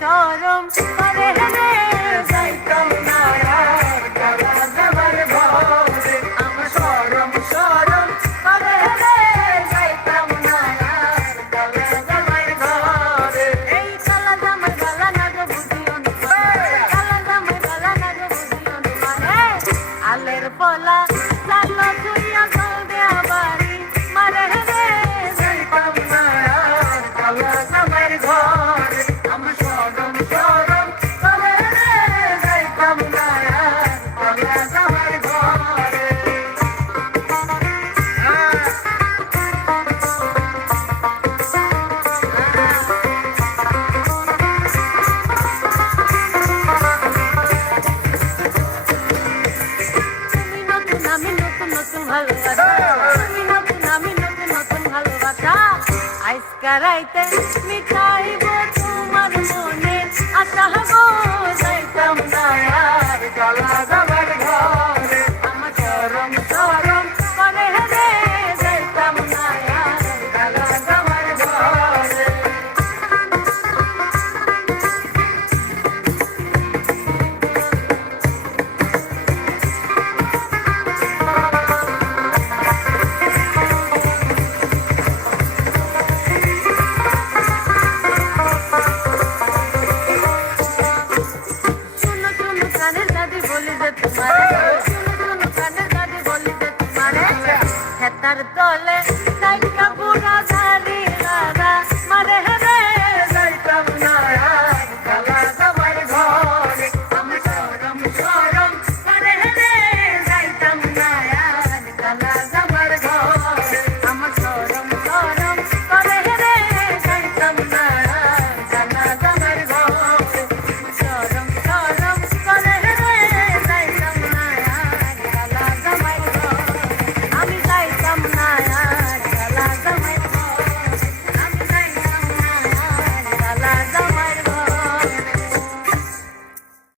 শরম করে রে যাইতাম না আর কালা জামার ঘরে আমার শরম শরম করে রে যাইতাম না আর কালা জামার ঘরে এই কালা জামার গলা না গো বুঝিও না কালা জামার গলা না গো বুঝিও না মানে আলের পলা লালো তুইয়া জল দেয়া বাড়ি মারে রে যাইতাম না আর কালা জামার ঘরে আমার শরম শরম করে রে যাইতাম না আর কালা জামার ঘরে তুমি নতুন আমি নতুন নতুন ভালোবাসা তুমি নতুন আমি নতুন নতুন ভালোবাসা আজকা রাইতে মিটাইব তোমার মনে আশা গো যাইতাম না আর কালা জামার ঘরে আমার শরম শরম করে রে যাইতাম না আর কালা জামার ঘরে শুনো শুনো কানের দাদি বলি যে তোমারে শুনো শুনো কানের দাদি বলি যে তোমারে হেতার তলে তাইকা পুরা ধারি লারা মারে